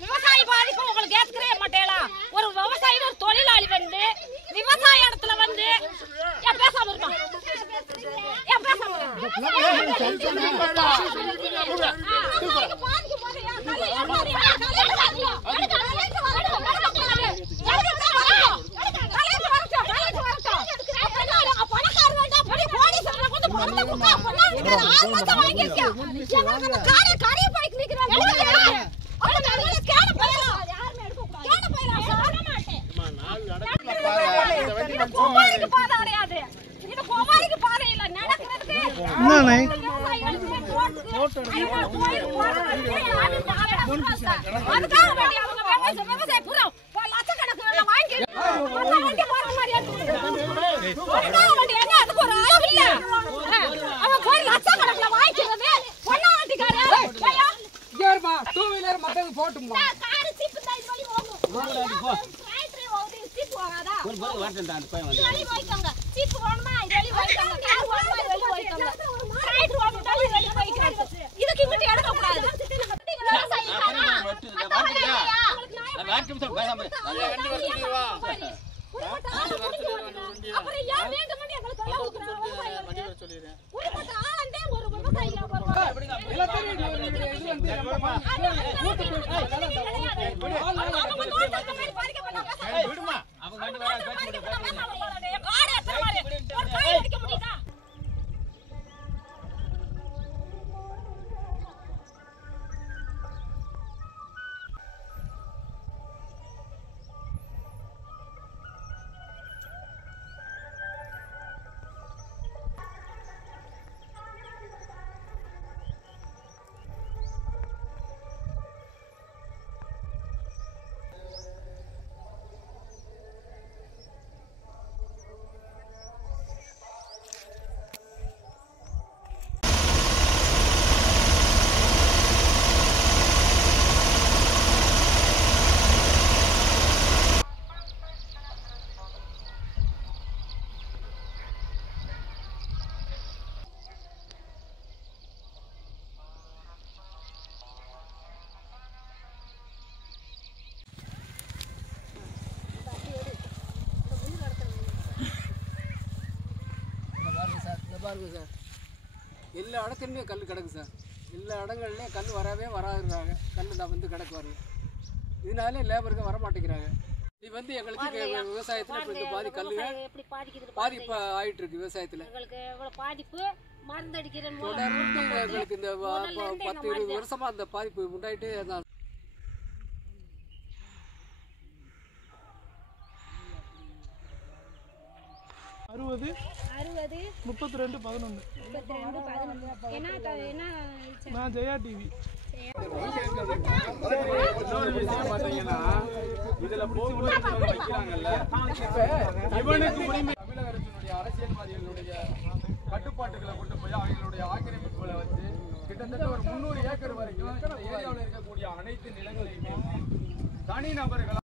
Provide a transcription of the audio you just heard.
விவசாயி பாதிப்பு உங்களுக்கு ஏத்துக்கவே மாட்டேளா? ஒரு விவசாயி ஒரு தொழிலாளி வந்து விவசாய இடத்துல வந்து ஏன் பேசாம இருக்கான்? ஏன் பேசாம எல்லா இடத்துலையுமே கல் கிடக்கு சார். எல்லா இடங்கள்லையும் கல் வரவே வராதுறாங்க. கல் நான் வந்து கிடக்கு வருது. இதனாலே லேபருக்கு வர மாட்டேங்கிறாங்க. இது வந்து எங்களுக்கு விவசாயத்தில் இப்போ இந்த பாதி கல்லுங்க பாதிப்பு ஆகிட்டு இருக்கு. விவசாயத்தில் தொடர்ந்து எங்களுக்கு இந்த 10-20 வருஷமாக அந்த பாதிப்பு உண்டாயிட்டே தான். 60 32 11 நான் ஜெயா டிவி. இதுல வைக்கிறாங்கல்ல, இவனுக்கு உரிமை தமிழக அரசியல்வாதிகளுடைய கட்டுப்பாட்டுகளை கொண்டு போய் அவங்களுடைய ஆக்கிரமிப்புகளை வச்சு கிட்டத்தட்ட ஒரு 300 ஏக்கர் வரைக்கும் ஏரியாவில் இருக்கக்கூடிய அனைத்து நிலங்களையுமே தனி நபர்கள்